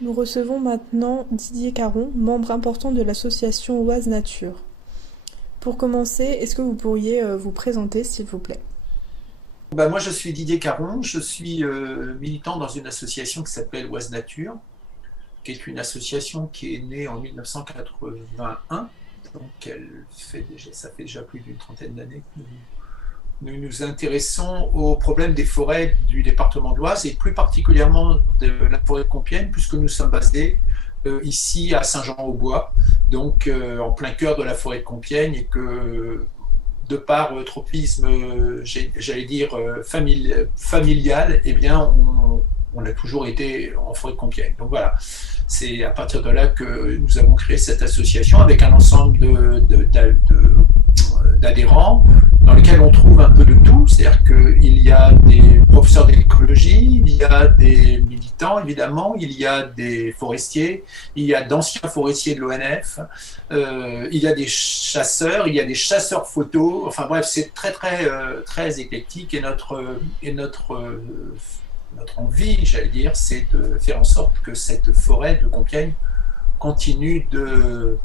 Nous recevons maintenant Didier Caron, membre important de l'association Oise Nature. Pour commencer, est-ce que vous pourriez vous présenter, s'il vous plaît? Moi, je suis Didier Caron, je suis militant dans une association qui s'appelle Oise Nature, qui est une association qui est née en 1981. Donc, ça fait déjà plus d'une trentaine d'années que nous nous intéressons aux problèmes des forêts du département de l'Oise et plus particulièrement de la forêt de Compiègne, puisque nous sommes basés ici à Saint-Jean-au-Bois, donc en plein cœur de la forêt de Compiègne, et que de par tropisme, j'allais dire, familial, eh bien, on a toujours été en forêt de Compiègne. Donc voilà, c'est à partir de là que nous avons créé cette association avec un ensemble d'adhérents dans lesquels on trouve un peu de tout, c'est-à-dire qu'il y a des professeurs d'écologie, il y a des militants évidemment, il y a des forestiers, il y a d'anciens forestiers de l'ONF, il y a des chasseurs, il y a des chasseurs photos, enfin bref, c'est très éclectique notre envie, j'allais dire, c'est de faire en sorte que cette forêt de Compiègne continue de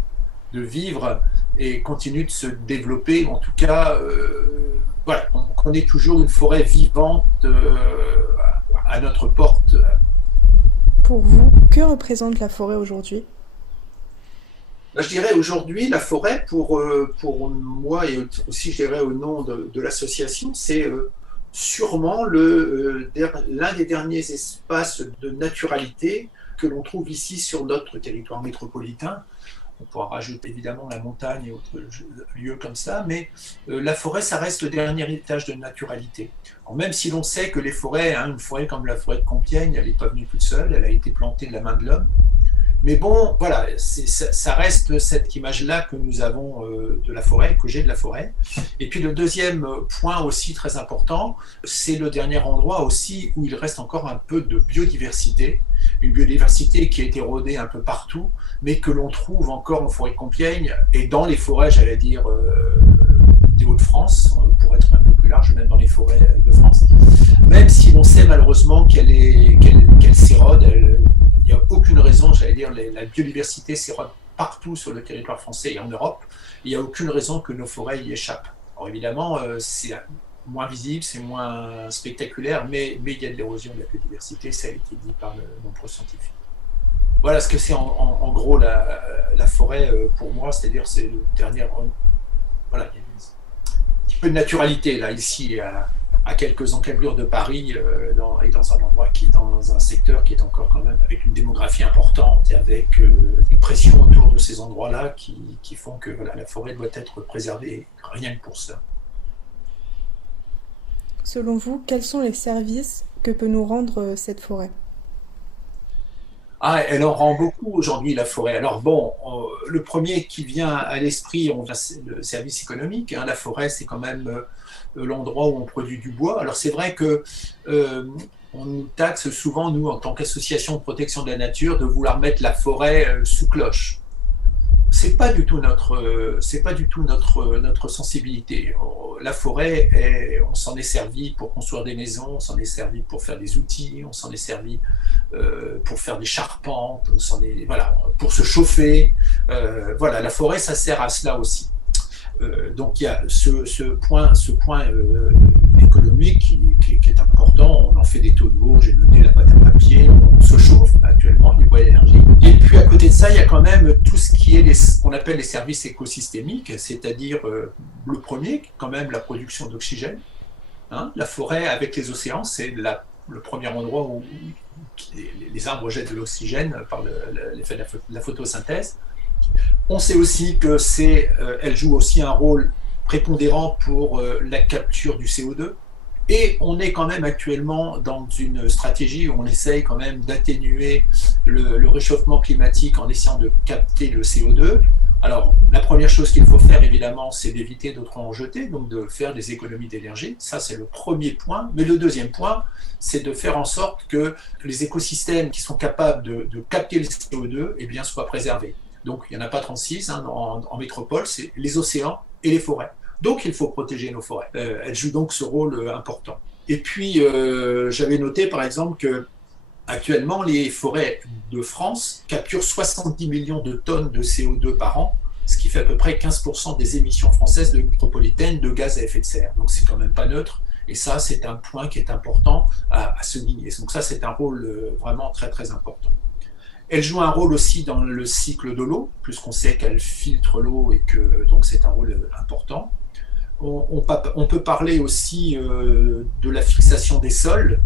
vivre et continue de se développer. En tout cas, voilà, on ait toujours une forêt vivante à notre porte. Pour vous, que représente la forêt aujourd'hui? Je dirais aujourd'hui, la forêt, pour moi et aussi je dirais au nom de l'association, c'est sûrement l'un des derniers espaces de naturalité que l'on trouve ici sur notre territoire métropolitain. On pourra rajouter évidemment la montagne et autres lieux comme ça, mais la forêt, ça reste le dernier étage de naturalité. Alors, même si l'on sait que les forêts, une forêt comme la forêt de Compiègne, elle n'est pas venue toute seule, elle a été plantée de la main de l'homme. Mais bon, voilà, ça reste cette image-là que nous avons de la forêt, que j'ai de la forêt. Et puis le deuxième point aussi très important, c'est le dernier endroit aussi où il reste encore un peu de biodiversité, une biodiversité qui est érodée un peu partout, mais que l'on trouve encore en forêt de Compiègne et dans les forêts, j'allais dire, des Hauts-de-France, pour être un peu plus large, même dans les forêts de France. Même si l'on sait malheureusement qu'elle s'érode, il n'y a aucune raison, j'allais dire, la biodiversité s'érode partout sur le territoire français et en Europe. Il n'y a aucune raison que nos forêts y échappent. Alors évidemment, c'est moins visible, c'est moins spectaculaire, mais il y a de l'érosion de la biodiversité, ça a été dit par de nombreux scientifiques. Voilà ce que c'est en gros la forêt pour moi, c'est-à-dire c'est le dernier. Voilà, il y a un petit peu de naturalité là, ici, à quelques encablures de Paris et dans un endroit qui est dans un secteur qui est encore quand même avec une démographie importante et avec une pression autour de ces endroits-là qui font que voilà, la forêt doit être préservée rien que pour ça. Selon vous, quels sont les services que peut nous rendre cette forêt? Ah, elle en rend beaucoup aujourd'hui, la forêt. Alors bon, le premier qui vient à l'esprit, c'est le service économique. La forêt, c'est quand même l'endroit où on produit du bois. Alors c'est vrai que on nous taxe souvent, nous, en tant qu'association de protection de la nature, de vouloir mettre la forêt sous cloche. C'est pas du tout notre sensibilité. La forêt, on s'en est servi pour construire des maisons, on s'en est servi pour faire des outils, on s'en est servi pour faire des charpentes, voilà, pour se chauffer. Voilà, la forêt, ça sert à cela aussi. Donc il y a ce point économique qui est important. On en fait des taux d'eau, j'ai noté la pâte à papier, on se chauffe actuellement du bois et l'énergie. Et puis à côté de ça, il y a quand même tout ce qui est ce qu'on appelle les services écosystémiques, c'est-à-dire le premier, quand même la production d'oxygène. La forêt avec les océans, c'est le premier endroit où les arbres jettent de l'oxygène par l'effet de la photosynthèse. On sait aussi que elle joue aussi un rôle prépondérant pour la capture du CO2. Et on est quand même actuellement dans une stratégie où on essaye quand même d'atténuer le réchauffement climatique en essayant de capter le CO2. Alors, la première chose qu'il faut faire, évidemment, c'est d'éviter de trop en jeter, donc de faire des économies d'énergie. Ça, c'est le premier point. Mais le deuxième point, c'est de faire en sorte que les écosystèmes qui sont capables de capter le CO2 eh bien, soient préservés. Donc, il n'y en a pas 36 en métropole, c'est les océans et les forêts. Donc, il faut protéger nos forêts. Elles jouent donc ce rôle important. Et puis, j'avais noté, par exemple, que Actuellement, les forêts de France capturent 70 millions de tonnes de CO2 par an, ce qui fait à peu près 15% des émissions françaises métropolitaines de gaz à effet de serre. Donc c'est quand même pas neutre. Et ça, c'est un point qui est important à souligner. Donc ça, c'est un rôle vraiment très très important. Elle joue un rôle aussi dans le cycle de l'eau, puisqu'on sait qu'elle filtre l'eau et que donc c'est un rôle important. On peut parler aussi de la fixation des sols.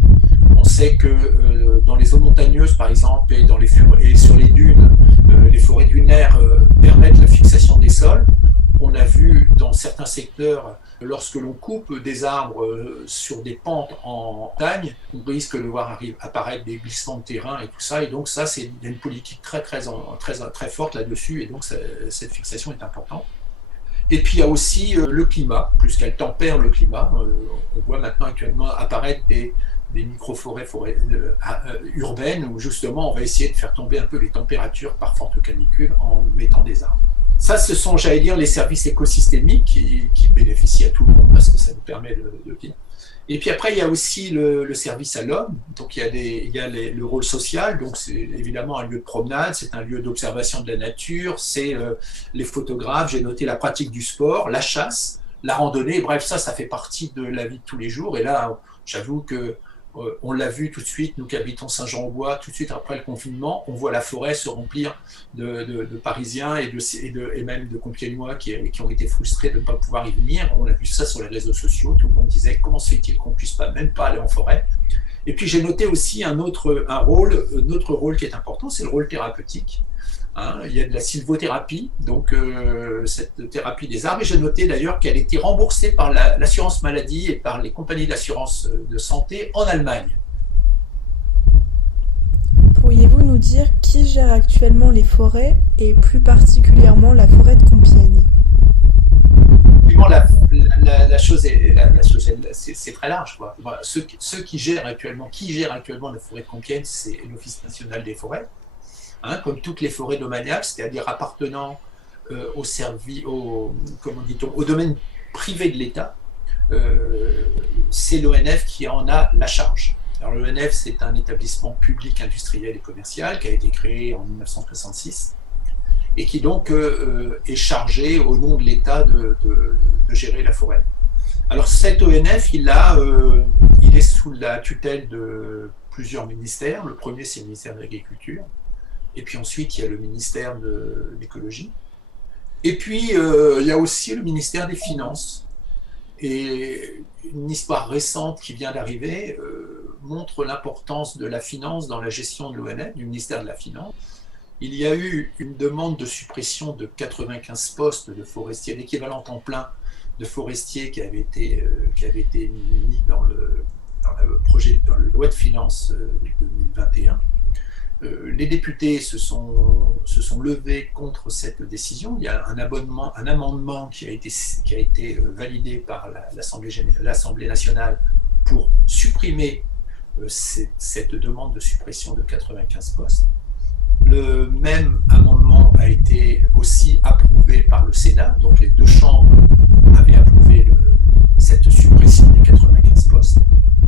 On sait que dans les zones montagneuses, par exemple, et sur les dunes, les forêts dunaires permettent la fixation des sols. On a vu dans certains secteurs, lorsque l'on coupe des arbres sur des pentes en montagne, on risque de voir apparaître des glissements de terrain et tout ça. Et donc ça, c'est une politique très forte là-dessus. Et donc cette fixation est importante. Et puis il y a aussi le climat, puisqu'elle tempère le climat. On voit maintenant actuellement apparaître des micro-forêts urbaines où justement on va essayer de faire tomber un peu les températures par forte canicule en mettant des arbres. Ça, ce sont, j'allais dire, les services écosystémiques qui bénéficient à tout le monde parce que ça nous permet de vivre. Et puis après, il y a aussi le service à l'homme. Donc il y a le rôle social. Donc c'est évidemment un lieu de promenade, c'est un lieu d'observation de la nature, c'est les photographes. J'ai noté la pratique du sport, la chasse, la randonnée. Bref, ça fait partie de la vie de tous les jours. Et là, j'avoue que on l'a vu tout de suite, nous qui habitons Saint-Jean-au-Bois, tout de suite après le confinement, on voit la forêt se remplir de Parisiens et même de Compiègnois qui ont été frustrés de ne pas pouvoir y venir. On a vu ça sur les réseaux sociaux, tout le monde disait comment se fait-il qu'on ne puisse même pas aller en forêt. Et puis j'ai noté aussi un autre rôle qui est important, c'est le rôle thérapeutique. Il y a de la sylvothérapie, donc cette thérapie des arbres. Et j'ai noté d'ailleurs qu'elle était remboursée par l'assurance maladie et par les compagnies d'assurance de santé en Allemagne. Pourriez-vous nous dire qui gère actuellement les forêts et plus particulièrement la forêt de Compiègne? La chose c'est très large, quoi. Voilà, ceux qui gèrent actuellement la forêt de Compiègne, c'est l'Office national des forêts. Comme toutes les forêts domaniales, c'est-à-dire appartenant au domaine privé de l'État, c'est l'ONF qui en a la charge. Alors l'ONF, c'est un établissement public industriel et commercial qui a été créé en 1966 et qui donc est chargé au nom de l'État de gérer la forêt. Alors cet ONF, il est sous la tutelle de plusieurs ministères. Le premier, c'est le ministère de l'Agriculture. Et puis ensuite, il y a le ministère de l'Écologie. Et puis, il y a aussi le ministère des Finances. Et une histoire récente qui vient d'arriver montre l'importance de la finance dans la gestion de l'ONF, du ministère de la Finance. Il y a eu une demande de suppression de 95 postes de forestiers, l'équivalent temps plein de forestiers qui avait été mis dans le loi de finances 2021. Les députés se sont levés contre cette décision. Il y a un amendement qui a été validé par l'Assemblée nationale pour supprimer cette demande de suppression de 95 postes. Le même amendement a été aussi approuvé par le Sénat, donc les deux chambres avaient approuvé cette suppression des 95 postes.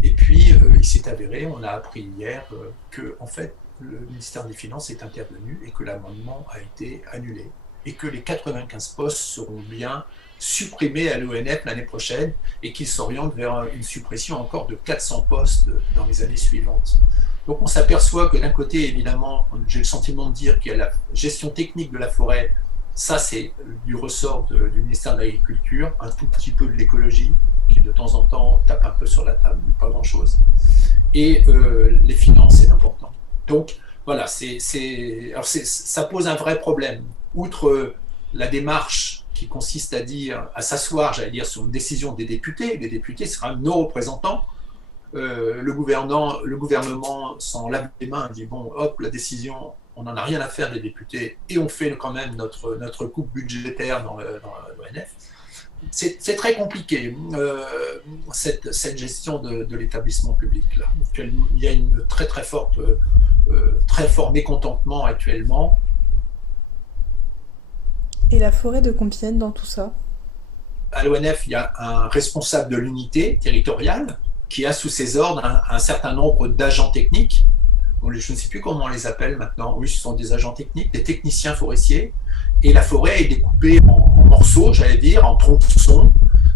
Et puis, il s'est avéré, on a appris hier, que en fait, le ministère des Finances est intervenu et que l'amendement a été annulé et que les 95 postes seront bien supprimés à l'ONF l'année prochaine et qu'ils s'orientent vers une suppression encore de 400 postes dans les années suivantes. Donc on s'aperçoit que d'un côté, évidemment, j'ai le sentiment de dire qu'il y a la gestion technique de la forêt, ça c'est du ressort du ministère de l'Agriculture, un tout petit peu de l'écologie, qui de temps en temps tape un peu sur la table, mais pas grand-chose. Et les finances, c'est important. Donc voilà, ça pose un vrai problème. Outre la démarche qui consiste à s'asseoir, j'allais dire, sur une décision des députés. Les députés seraient nos représentants. Le gouvernement s'en lave les mains, dit bon, hop, la décision, on n'en a rien à faire des députés et on fait quand même notre coupe budgétaire dans l'ONF. C'est très compliqué, cette gestion de l'établissement public là. Il y a une très fort mécontentement actuellement. Et la forêt de Compiègne dans tout ça? À l'ONF, il y a un responsable de l'unité territoriale qui a sous ses ordres un certain nombre d'agents techniques. je ne sais plus comment on les appelle maintenant, oui, ce sont des agents techniques, des techniciens forestiers, et la forêt est découpée en morceaux, j'allais dire, en tronçons,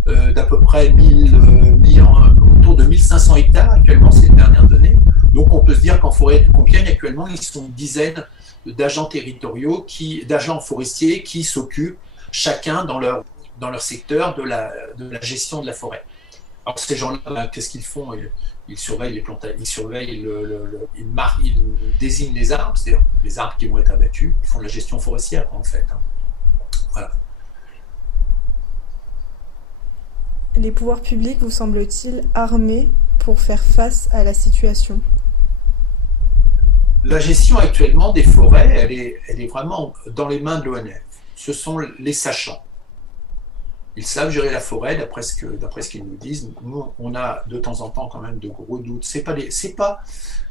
d'à peu près autour de 1500 hectares actuellement, c'est les dernières données. Donc on peut se dire qu'en forêt de Compiègne, actuellement, ils sont une dizaine d'agents territoriaux, d'agents forestiers qui s'occupent chacun dans leur secteur de la gestion de la forêt. Alors ces gens-là, qu'est-ce qu'ils font? Ils surveillent les plantations, ils surveillent, ils désignent les arbres, c'est-à-dire les arbres qui vont être abattus. Ils font de la gestion forestière en fait. Voilà. Les pouvoirs publics vous semblent-ils armés pour faire face à la situation? La gestion actuellement des forêts, elle est vraiment dans les mains de l'ONF. Ce sont les sachants. Ils savent gérer la forêt, d'après ce qu'ils nous disent. Nous, on a de temps en temps quand même de gros doutes. C'est pas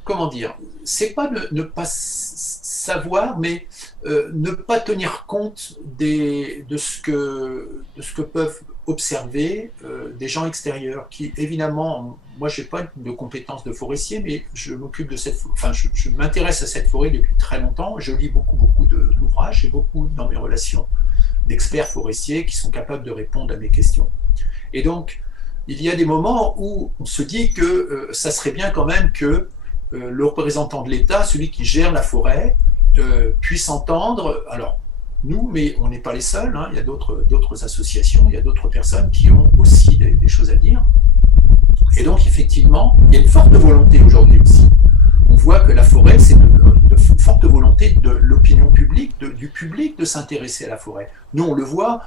comment dire, c'est pas ne pas savoir, mais ne pas tenir compte de ce que peuvent observer des gens extérieurs qui, évidemment, moi, j'ai pas de compétences de forestier, mais je m'occupe de je m'intéresse à cette forêt depuis très longtemps. Je lis beaucoup d'ouvrages, j'ai beaucoup dans mes relations d'experts forestiers qui sont capables de répondre à mes questions. Et donc, il y a des moments où on se dit que ça serait bien quand même que le représentant de l'État, celui qui gère la forêt, puisse entendre, alors nous, mais on n'est pas les seuls, hein, il y a d'autres associations, il y a d'autres personnes qui ont aussi des choses à dire. Et donc, effectivement, il y a une forte volonté aujourd'hui aussi. On voit que la forêt, c'est de forte volonté de l'opinion publique, du public de s'intéresser à la forêt. Nous, on le voit,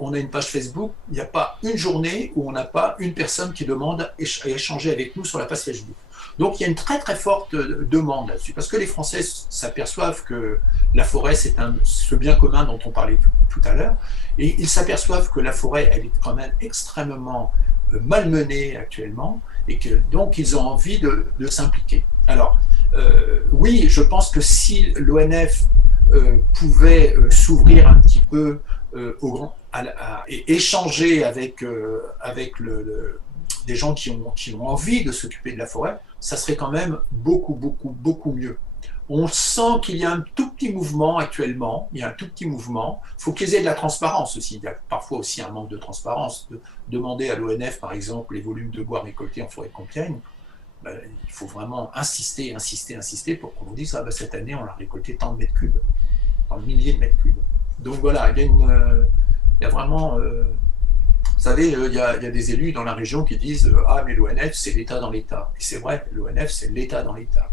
on a une page Facebook, il n'y a pas une journée où on n'a pas une personne qui demande à échanger avec nous sur la page Facebook. Donc il y a une très très forte demande là-dessus, parce que les Français s'aperçoivent que la forêt, c'est ce bien commun dont on parlait tout à l'heure, et ils s'aperçoivent que la forêt, elle est quand même extrêmement malmenée actuellement, et que donc ils ont envie de s'impliquer. Alors, oui, je pense que si l'ONF pouvait s'ouvrir un petit peu et échanger avec des gens qui ont envie de s'occuper de la forêt, ça serait quand même beaucoup mieux. On sent qu'il y a un tout petit mouvement actuellement, il y a un tout petit mouvement. Il faut qu'ils aient de la transparence aussi. Il y a parfois aussi un manque de transparence. Demander à l'ONF, par exemple, les volumes de bois récoltés en forêt de Compiègne, il faut vraiment insister pour qu'on nous dise ah, cette année, on a récolté tant de mètres cubes, tant de milliers de mètres cubes. Donc voilà, il y a vraiment... vous savez, il y a des élus dans la région qui disent « Ah, mais l'ONF, c'est l'État dans l'État ». Et c'est vrai, l'ONF, c'est l'État dans l'État.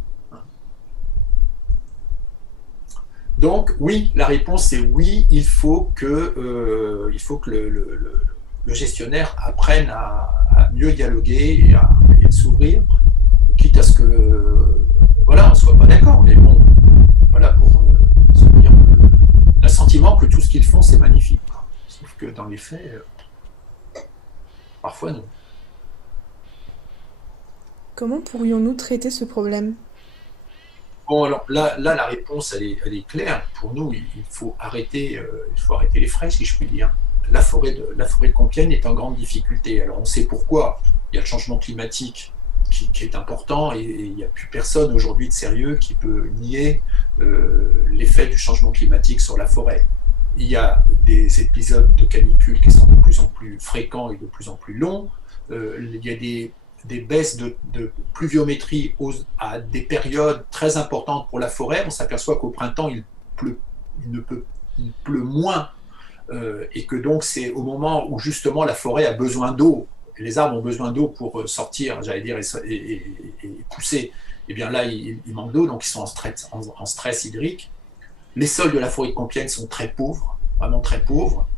Donc, oui, la réponse est oui, il faut que le gestionnaire apprenne à mieux dialoguer et à s'ouvrir, quitte à ce que, voilà, on ne soit pas d'accord, mais bon, voilà, pour se dire le sentiment que tout ce qu'ils font, c'est magnifique. Sauf que dans les faits... parfois, non. Comment pourrions-nous traiter ce problème? Bon, alors là, la réponse, elle est claire. Pour nous, il faut arrêter les frais, si je puis dire. La forêt de Compiègne est en grande difficulté. Alors, on sait pourquoi. Il y a le changement climatique qui est important et il n'y a plus personne aujourd'hui de sérieux qui peut nier l'effet du changement climatique sur la forêt. Il y a des épisodes de canicule qui sont de plus en plus fréquents et de plus en plus longs. Il y a des baisses de pluviométrie à des périodes très importantes pour la forêt. On s'aperçoit qu'au printemps, il pleut moins et que donc c'est au moment où justement la forêt a besoin d'eau. Les arbres ont besoin d'eau pour sortir, j'allais dire, et pousser. Et bien là, il manque d'eau, donc ils sont en stress hydrique. Les sols de la forêt de Compiègne sont très pauvres, vraiment très pauvres.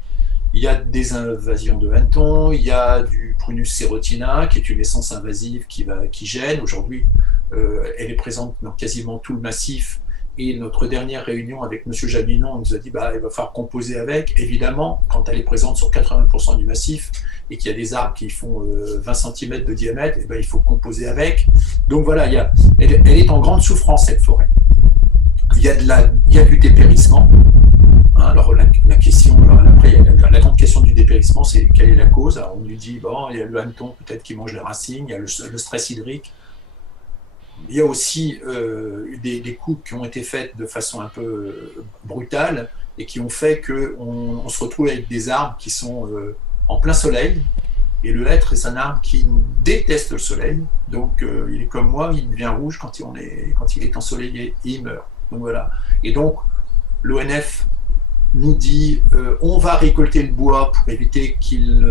Il y a des invasions de hannetons, il y a du Prunus serotina, qui est une essence invasive qui gêne. Aujourd'hui, elle est présente dans quasiment tout le massif. Et notre dernière réunion avec M. Jaminon, on nous a dit il va falloir composer avec. Évidemment, quand elle est présente sur 80% du massif et qu'il y a des arbres qui font 20 cm de diamètre, il faut composer avec. Donc voilà, elle est en grande souffrance, cette forêt. Il y a du dépérissement. Alors la question, après, il y a la grande question du dépérissement, c'est quelle est la cause? Alors on nous dit, il y a le hanneton peut-être qui mange les racines, il y a le stress hydrique. il y a aussi des coupes qui ont été faites de façon un peu brutale et qui ont fait qu'on se retrouve avec des arbres qui sont en plein soleil. Et le hêtre est un arbre qui déteste le soleil, donc il est comme moi, il devient rouge quand il est ensoleillé et il meurt. Donc voilà. Et donc l'ONF nous dit on va récolter le bois pour éviter qu'il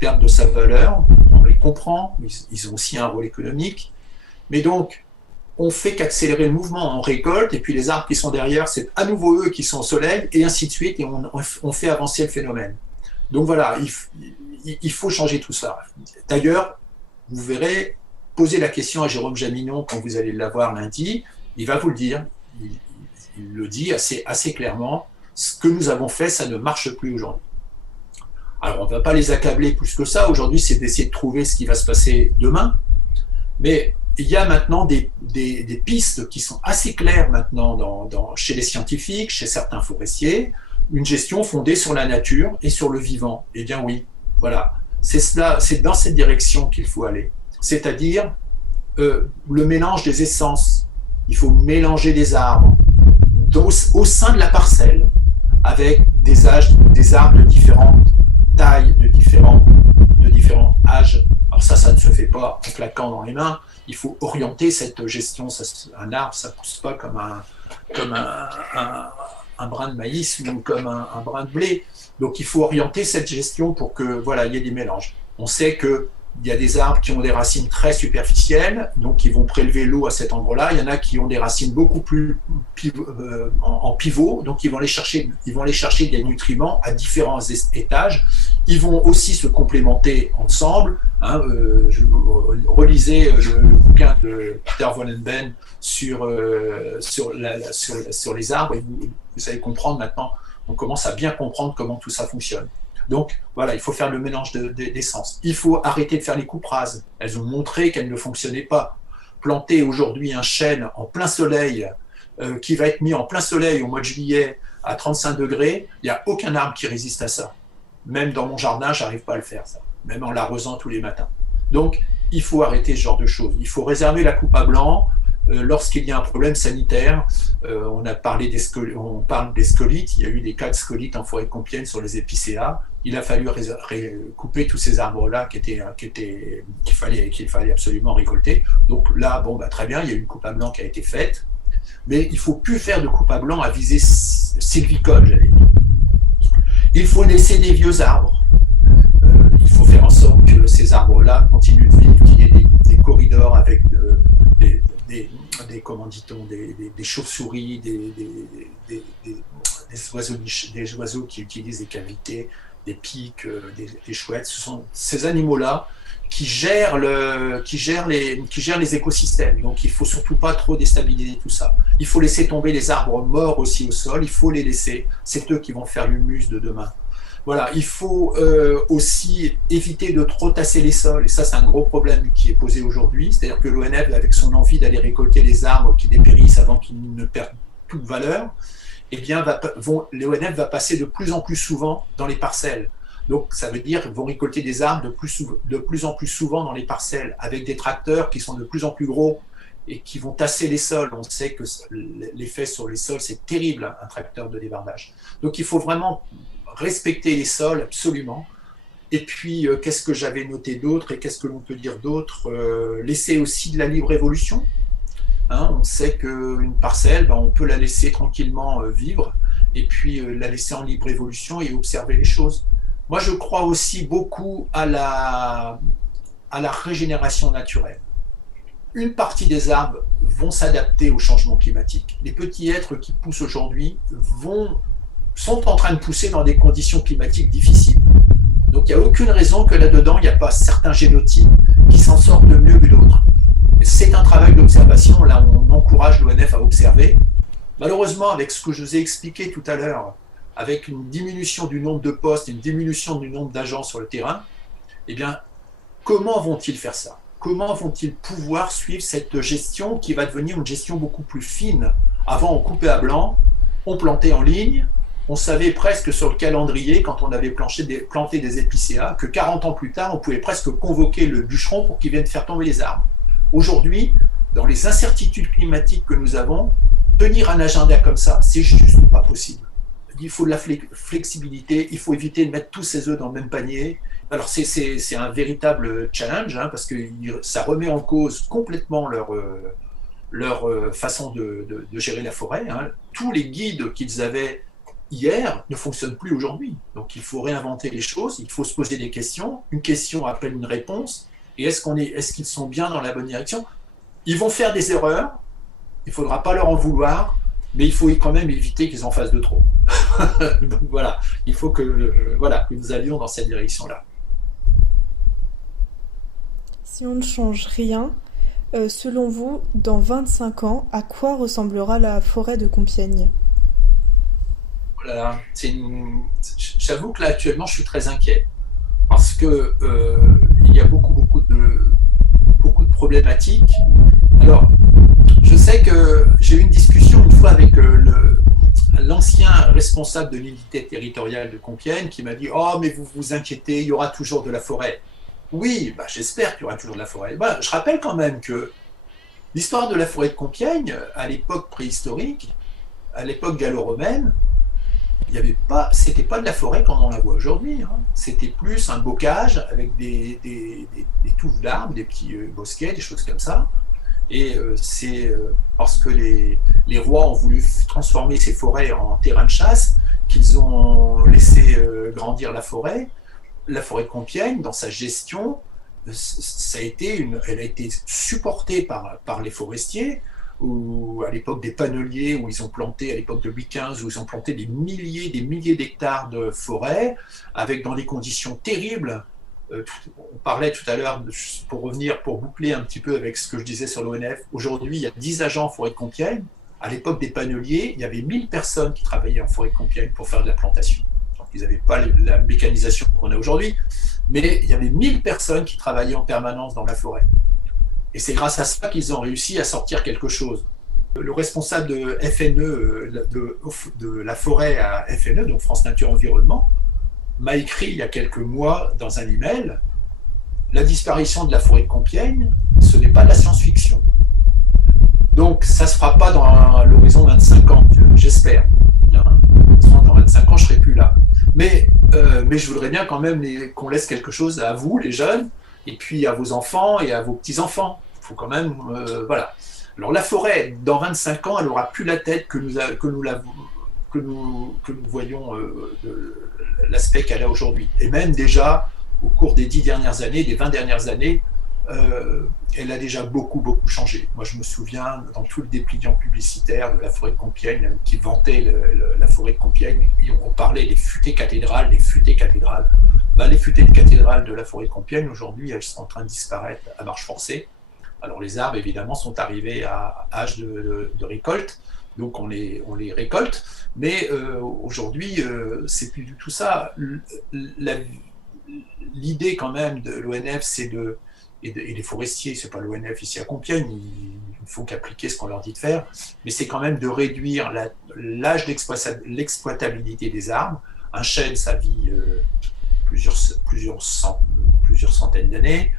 perde de sa valeur. On les comprend, ils ont aussi un rôle économique. Mais donc, on fait qu'accélérer le mouvement, on récolte, et puis les arbres qui sont derrière, c'est à nouveau eux qui sont au soleil, et ainsi de suite, et on fait avancer le phénomène. Donc voilà, il faut changer tout ça. D'ailleurs, vous verrez, posez la question à Jérôme Jaminon quand vous allez l'avoir lundi, il va vous le dire, il le dit assez clairement, ce que nous avons fait, ça ne marche plus aujourd'hui. Alors, on ne va pas les accabler plus que ça, aujourd'hui, c'est d'essayer de trouver ce qui va se passer demain, mais il y a maintenant des pistes qui sont assez claires maintenant chez les scientifiques, chez certains forestiers, une gestion fondée sur la nature et sur le vivant. Eh bien oui, voilà, c'est dans cette direction qu'il faut aller. C'est-à-dire le mélange des essences. Il faut mélanger des arbres au sein de la parcelle avec des arbres de différentes tailles, de différents âges. Alors ça ne se fait pas en claquant dans les mains. Il faut orienter cette gestion. Un arbre, ça ne pousse pas comme un brin de maïs ou comme un brin de blé. Donc il faut orienter cette gestion pour que voilà, il y ait des mélanges. On sait qu'il y a des arbres qui ont des racines très superficielles, donc ils vont prélever l'eau à cet endroit-là. Il y en a qui ont des racines beaucoup plus en pivot, donc ils vont aller chercher des nutriments à différents étages. Ils vont aussi se complémenter ensemble. Relisez le bouquin de Peter Vollenben sur les arbres et vous allez comprendre maintenant, on commence à bien comprendre comment tout ça fonctionne. Donc voilà, il faut faire le mélange d'essences. Il faut arrêter de faire les coupes rases. Elles ont montré qu'elles ne fonctionnaient pas. Planter aujourd'hui un chêne en plein soleil, qui va être mis en plein soleil au mois de juillet à 35 degrés, il n'y a aucun arbre qui résiste à ça. Même dans mon jardin, je n'arrive pas à le faire, ça. Même en l'arrosant tous les matins. Donc, il faut arrêter ce genre de choses. Il faut réserver la coupe à blanc lorsqu'il y a un problème sanitaire. On parle des scolites. Il y a eu des cas de scolites en forêt de Compiègne sur les épicéas. Il a fallu couper tous ces arbres-là qu'il fallait absolument récolter. Donc là, très bien, il y a eu une coupe à blanc qui a été faite. Mais il ne faut plus faire de coupe à blanc à visée sylvicole, j'allais dire. Il faut laisser des vieux arbres. Il faut faire en sorte que ces arbres-là continuent de vivre, qu'il y ait des corridors avec des chauves-souris, des oiseaux qui utilisent des cavités, des pics, des chouettes. Ce sont ces animaux-là qui gèrent les écosystèmes. Donc il ne faut surtout pas trop déstabiliser tout ça. Il faut laisser tomber les arbres morts aussi au sol, il faut les laisser. C'est eux qui vont faire l'humus de demain. Voilà, il faut aussi éviter de trop tasser les sols, et ça c'est un gros problème qui est posé aujourd'hui, c'est-à-dire que l'ONF, avec son envie d'aller récolter les arbres qui dépérissent avant qu'ils ne perdent toute valeur, eh bien l'ONF va passer de plus en plus souvent dans les parcelles. Donc ça veut dire qu'ils vont récolter des arbres de plus en plus souvent dans les parcelles, avec des tracteurs qui sont de plus en plus gros et qui vont tasser les sols. On sait que l'effet sur les sols, c'est terrible, un tracteur de débardage. Donc il faut vraiment respecter les sols, absolument. Et puis, qu'est-ce que j'avais noté d'autre et qu'est-ce que l'on peut dire d'autre? Laisser aussi de la libre évolution. On sait qu'une parcelle, on peut la laisser tranquillement vivre et puis la laisser en libre évolution et observer les choses. Moi, je crois aussi beaucoup à la régénération naturelle. Une partie des arbres vont s'adapter au changement climatique. Les petits êtres qui poussent aujourd'hui sont en train de pousser dans des conditions climatiques difficiles. Donc il n'y a aucune raison que là-dedans, il n'y a pas certains génotypes qui s'en sortent mieux que d'autres. C'est un travail d'observation, là on encourage l'ONF à observer. Malheureusement, avec ce que je vous ai expliqué tout à l'heure, avec une diminution du nombre de postes, une diminution du nombre d'agents sur le terrain, eh bien, comment vont-ils faire ça? Comment vont-ils pouvoir suivre cette gestion qui va devenir une gestion beaucoup plus fine? Avant, on coupait à blanc, on plantait en ligne, on savait presque sur le calendrier, quand on avait planté des épicéas, que 40 ans plus tard, on pouvait presque convoquer le bûcheron pour qu'il vienne faire tomber les arbres. Aujourd'hui, dans les incertitudes climatiques que nous avons, tenir un agenda comme ça, c'est juste pas possible. Il faut de la flexibilité, il faut éviter de mettre tous ses œufs dans le même panier. Alors c'est un véritable challenge, hein, parce que ça remet en cause complètement leur façon de gérer la forêt. Hein. Tous les guides qu'ils avaient hier ne fonctionnent plus aujourd'hui. Donc il faut réinventer les choses, il faut se poser des questions. Une question appelle une réponse. Et est-ce qu'ils sont bien dans la bonne direction? Ils vont faire des erreurs, il ne faudra pas leur en vouloir, mais il faut quand même éviter qu'ils en fassent de trop. Donc voilà, il faut que nous allions dans cette direction-là. Si on ne change rien, selon vous, dans 25 ans, à quoi ressemblera la forêt de Compiègne? Voilà, j'avoue que là actuellement je suis très inquiet parce que il y a beaucoup de problématiques. Alors, je sais que j'ai eu une discussion une fois avec l'ancien responsable de l'unité territoriale de Compiègne qui m'a dit: oh, mais vous vous inquiétez, il y aura toujours de la forêt. Oui, bah, j'espère qu'il y aura toujours de la forêt. Bah, je rappelle quand même que l'histoire de la forêt de Compiègne, à l'époque préhistorique, à l'époque gallo-romaine, il y avait pas, c'était pas de la forêt comme on la voit aujourd'hui. Hein. C'était plus un bocage avec des touffes d'arbres, des petits bosquets, des choses comme ça. Et c'est parce que les rois ont voulu transformer ces forêts en terrain de chasse qu'ils ont laissé grandir la forêt. La forêt de Compiègne, dans sa gestion, elle a été supportée par les forestiers, ou à l'époque des panneliers, où ils ont planté, à l'époque de Louis XV, où ils ont planté des milliers d'hectares de forêt, avec dans des conditions terribles. On parlait tout à l'heure, pour boucler un petit peu avec ce que je disais sur l'ONF, aujourd'hui il y a 10 agents en forêt de Compiègne. À l'époque des panneliers, il y avait 1000 personnes qui travaillaient en forêt de Compiègne pour faire de la plantation. Donc, ils n'avaient pas la mécanisation qu'on a aujourd'hui, mais il y avait 1000 personnes qui travaillaient en permanence dans la forêt. Et c'est grâce à ça qu'ils ont réussi à sortir quelque chose. Le responsable de FNE, de la forêt à FNE, donc France Nature Environnement, m'a écrit il y a quelques mois dans un email: la disparition de la forêt de Compiègne, ce n'est pas de la science-fiction. Donc ça ne se fera pas dans l'horizon 25 ans, j'espère. Dans 25 ans, je ne serai plus là. Mais je voudrais bien quand même qu'on laisse quelque chose à vous, les jeunes, et puis à vos enfants et à vos petits-enfants. Il faut quand même... voilà. Alors la forêt, dans 25 ans, elle n'aura plus la tête que nous voyons l'aspect qu'elle a aujourd'hui. Et même déjà, au cours des 10 dernières années, des 20 dernières années, elle a déjà beaucoup changé. Moi, je me souviens, dans tout le dépliant publicitaire de la forêt de Compiègne, qui vantait la forêt de Compiègne, on parlait des futaies cathédrales, les futaies cathédrales. Ben, les futaies de cathédrales de la forêt de Compiègne, aujourd'hui, elles sont en train de disparaître à marche forcée. Alors, les arbres, évidemment, sont arrivés à âge de récolte, donc on les récolte, mais aujourd'hui, c'est plus du tout ça. L'idée, quand même, de l'ONF, et des forestiers, c'est pas l'ONF ici à Compiègne, ils ne font qu'appliquer ce qu'on leur dit de faire, mais c'est quand même de réduire l'âge l'exploitabilité des arbres. Un chêne, ça vit plusieurs centaines d'années.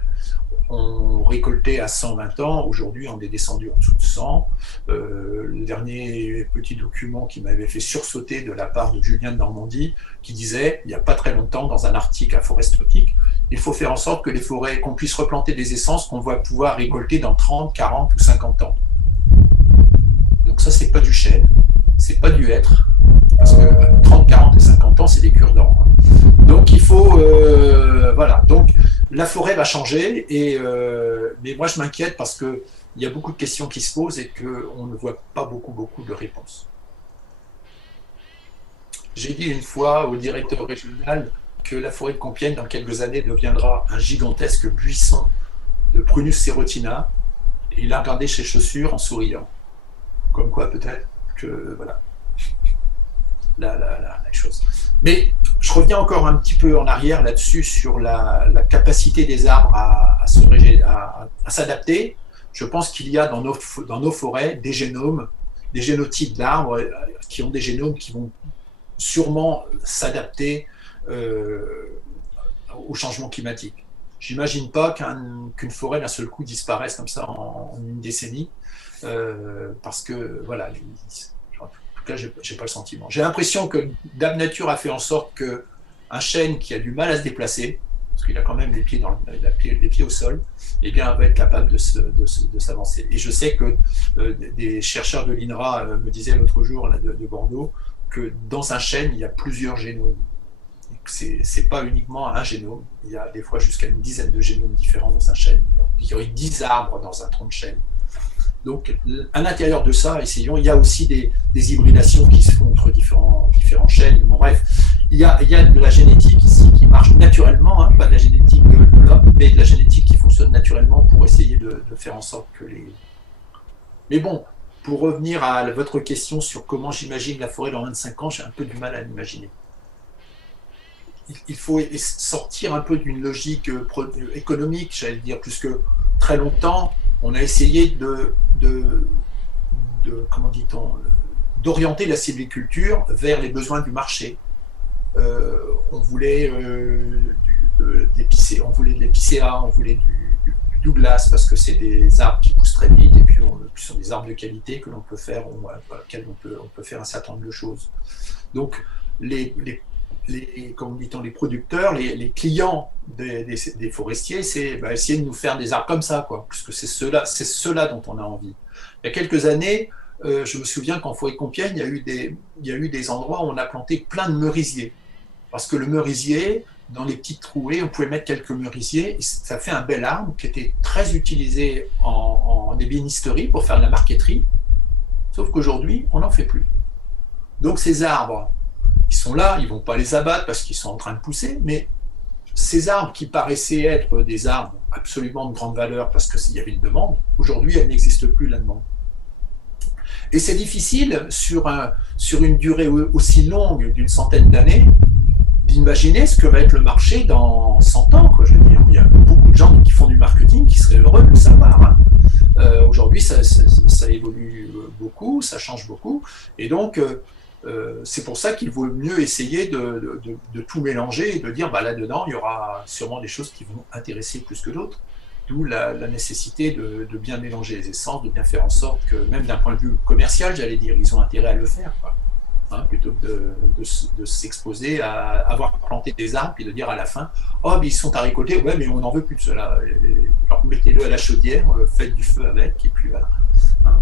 On récoltait à 120 ans, aujourd'hui on est descendu en dessous de 100. Le dernier petit document qui m'avait fait sursauter de la part de Julien de Normandie, qui disait, il n'y a pas très longtemps, dans un article à Forest Tropique, il faut faire en sorte que les forêts, qu'on puisse replanter des essences qu'on va pouvoir récolter dans 30, 40 ou 50 ans. Donc ça, c'est pas du chêne, c'est pas du hêtre, parce que 30, 40 et 50 ans, c'est des cure-dents. Donc il faut... voilà, donc la forêt va changer, mais moi je m'inquiète parce qu'il y a beaucoup de questions qui se posent et qu'on ne voit pas beaucoup de réponses. J'ai dit une fois au directeur régional que la forêt de Compiègne, dans quelques années, deviendra un gigantesque buisson de Prunus serotina, et il a regardé ses chaussures en souriant. Comme quoi, peut-être que, voilà, la chose. Mais je reviens encore un petit peu en arrière là-dessus, sur la capacité des arbres à s'adapter. Je pense qu'il y a dans nos forêts des génomes, des génotypes d'arbres qui ont des génomes qui vont sûrement s'adapter au changement climatique. j'imagine pas qu'une forêt d'un seul coup disparaisse comme ça en une décennie, parce que voilà, en tout cas, j'ai pas le sentiment. J'ai l'impression que Dame Nature a fait en sorte que un chêne qui a du mal à se déplacer, parce qu'il a quand même les pieds, les pieds au sol, eh bien, va être capable de s'avancer. Et je sais que des chercheurs de l'INRA me disaient l'autre jour là, de Bordeaux que dans un chêne, il y a plusieurs génomes. C'est pas uniquement un génome, il y a des fois jusqu'à une dizaine de génomes différents dans un chêne. Donc, il y aurait 10 arbres dans un tronc de chêne. Donc, à l'intérieur de ça, essayons, il y a aussi des hybridations qui se font entre différents chênes. Bon, bref, il y a de la génétique ici qui marche naturellement, hein, pas de la génétique de l'homme, mais de la génétique qui fonctionne naturellement pour essayer de faire en sorte que les... Mais bon, pour revenir à votre question sur comment j'imagine la forêt dans 25 ans, j'ai un peu du mal à l'imaginer. Il faut sortir un peu d'une logique économique, j'allais dire, puisque très longtemps, on a essayé comment dit-on, d'orienter la sylviculture vers les besoins du marché. On voulait de l'épicéa, on voulait du Douglas, parce que c'est des arbres qui poussent très vite, et puis ce sont des arbres de qualité que l'on peut faire, auxquels on peut faire un certain nombre de choses. Donc, comme dit-on, les producteurs, les clients des forestiers, c'est essayer de nous faire des arbres comme ça, quoi, puisque c'est ceux-là dont on a envie. Il y a quelques années, je me souviens qu'en forêt de Compiègne, il y a eu des endroits où on a planté plein de merisiers. Parce que le merisier, dans les petites trouées, on pouvait mettre quelques merisiers, et ça fait un bel arbre qui était très utilisé en ébénisterie pour faire de la marqueterie, sauf qu'aujourd'hui, on n'en fait plus. Donc ces arbres, ils sont là, ils ne vont pas les abattre parce qu'ils sont en train de pousser, mais ces arbres qui paraissaient être des arbres absolument de grande valeur parce qu'il y avait une demande, aujourd'hui, elle n'existe plus, la demande. Et c'est difficile, sur une durée aussi longue d'une centaine d'années, d'imaginer ce que va être le marché dans 100 ans. Quoi. Je veux dire, il y a beaucoup de gens qui font du marketing qui seraient heureux de le savoir. Hein. Aujourd'hui, ça évolue beaucoup, ça change beaucoup. Et donc, c'est pour ça qu'il vaut mieux essayer de tout mélanger et de dire, là-dedans, il y aura sûrement des choses qui vont intéresser plus que d'autres. D'où la nécessité de bien mélanger les essences, de bien faire en sorte que, même d'un point de vue commercial, j'allais dire, ils ont intérêt à le faire, quoi. Hein, plutôt que de s'exposer à avoir planté des arbres et de dire à la fin, oh, mais ils sont à récolter, ouais, mais on n'en veut plus de cela. Alors, mettez-le à la chaudière, faites du feu avec, et puis voilà. Hein.